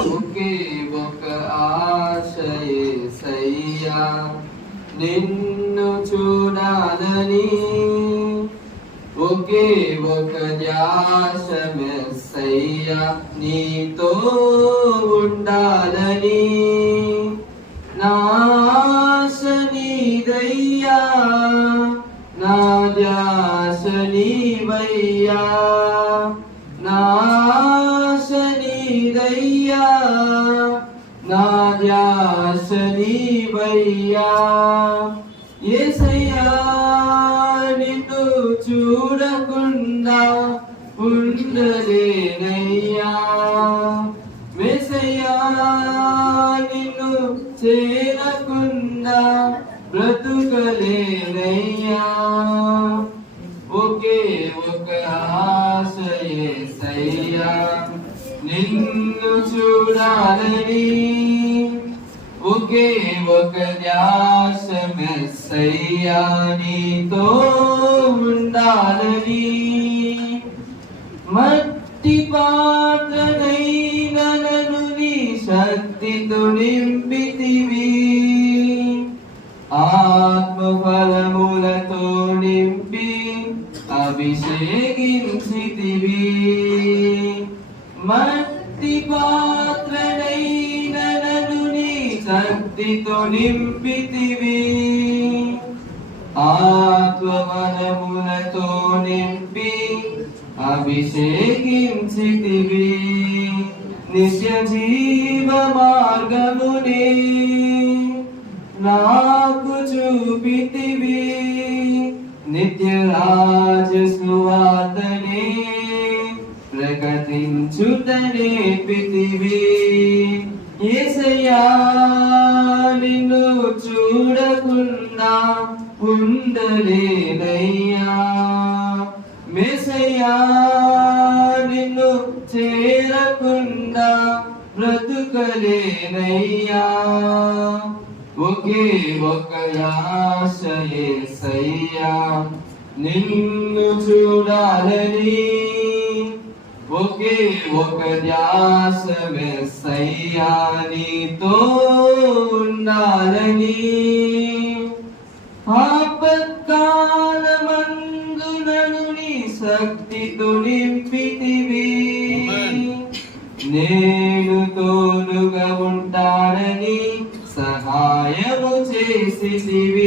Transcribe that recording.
ఒకే ఒక ఆశ యేసయ్యా, నిన్ను చూడాలని. ఒకే ఒక ధ్యాస మెస్సయ్యా, నీతో ఉండాలని. నా ఆశ నీదయ్యా, నా ధ్యాస నీవయ్యా. నా ఆశ నీదయ్యా, నా ధ్యాస నీవయ్యా. యేసయ్యా, నిన్ను చూడకుండా ఉండలేనయ్యా. యేసయ్యా, నిన్ను చేరకుండా బ్రతుకలేనయ్యా. ఒకే ఒక ఆశ యేసయ్యా, నిన్ను చూడాలని. ఒకే ఒక ధ్యాస మెస్సయ్యా, నీతో ఉండాలని. మట్టి పాత్రనైన నన్ను నీ శక్తితో నింపితివి. ఆత్మ ఫలములతో నింపి అభిషేకించితివి. మట్టి పాత్రనైన నన్ను నీ శక్తితో నింపితివి. ఆత్మ ఫలములతో నింపి అభిషేకించితివి. నిత్య జీవ మార్గమునే నాకు చూపితివి. నిత్య రాజ సువార్తనే ప్రకటించుట నేర్పితివి. యేసయ్యా, నిన్ను చూడకుండా ఉండలేనయ్యా. యేసయ్యా, నిన్ను చేరకుండా బ్రతుకలేనయ్యా. ఒకే ఒక ఆశ యేసయ్యా, నిన్ను చూడాలని. ఒకే ఒక ధ్యాస మెస్సయ్యా, నీతో ఉండాలని. ఆపత్కాలమందు నన్ను నీ శక్తితో నింపితివి. నేను తోడుగా ఉంటానని సహాయము చేసితివి.